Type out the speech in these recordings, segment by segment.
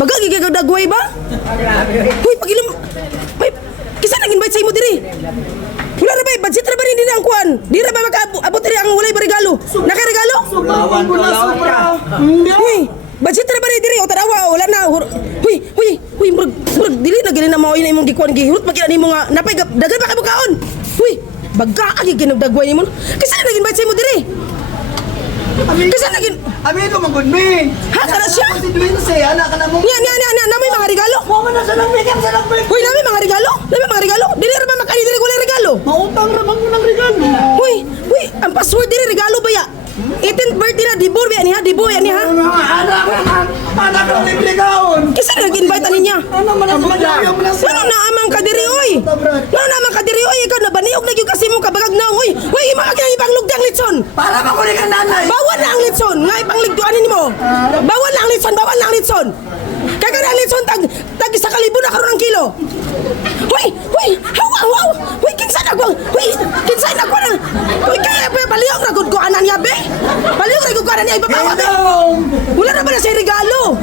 Baga gigag dagway ba? Hoy, pagilim. May kisa nang invite sa imo diri. Wala na ba, budget ra ba rin din ang kuan? Di ra ba makaabot diri ang walay regalo? Naka-regalo? Bawan ko lang ka. Hoy, budget ra ba rin diri o tarawa wala na. Hoy, murag dili na gani na mao ina imong gikuan gihurot makita nimo nga napay dagan ba ka kaon? Hoy, baga agi ginagdagway nimo. Kisa nang invite sa imo diri? Kisa nagin Amigo magud mi. Ha, kana siya? Si Dwayne siya anak ka na mo. Nya, namoy mga regalo. Mo man na sa lang bigyan sa lang bigyan. Hoy, namoy mga regalo. Namoy mga regalo. Dili ra ba makani diri wala regalo? Mautang ra bang ng regalo. Hoy, ang password diri regalo ba ya? 18th birthday na dibor ba ni ha? Dibo ya ni ha? Anak ka libre kaon. Kisa nag-invite ani niya? Ano man ang maglayo mo na sa. Ano na amang kadiri oy? Ano na amang kadiri oy? Ikaw na baniog na gyud kasi mo kabagag na oy. Hoy, ima ka ibang lugdang litson. Para ba ko ni ka nanay? Bawal na ang litson. Nga ibang ligduan nimo. Bawal na ang litson, bawal na ang litson. Kaya ka na ang litson tag 1,000 na karon ang kilo. Hoy, hawa. Hoy, kinsa na ko? Hoy, kinsa na ko na? Hoy, kaya baliog na gud ko anan niya be. Baliog na gud ko anan niya ibabawa be. Wala na ba na siya regalo?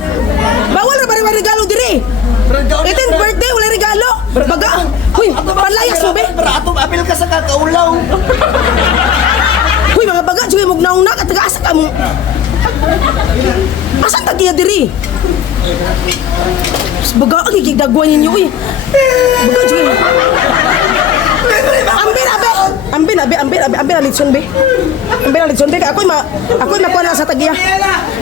Bawal na ba na regalo diri? 18th birthday, wala regalo? Baga, hoy, palayas mo be. Para ato apil ka sa kakaulaw. Hoy, mga baga, sige mugnaw-na at taga-asa ka mo. Asan tagiya diri? Baga, ang gigdagwan ninyo eh. Baga, sige. Ambin, ang litson be. Ambin ang litson be. Ako'y makuha na sa tagiya.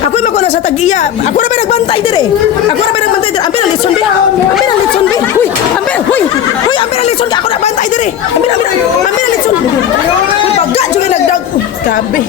Ako'y makuha na sa tagiya. Ako na ba nagbantay diri? Ambin ang litson be. Hoy, ambin ang litson be. Ako na bantay diri. Ambin ang litson. Baga, sige nagdag. Grabe.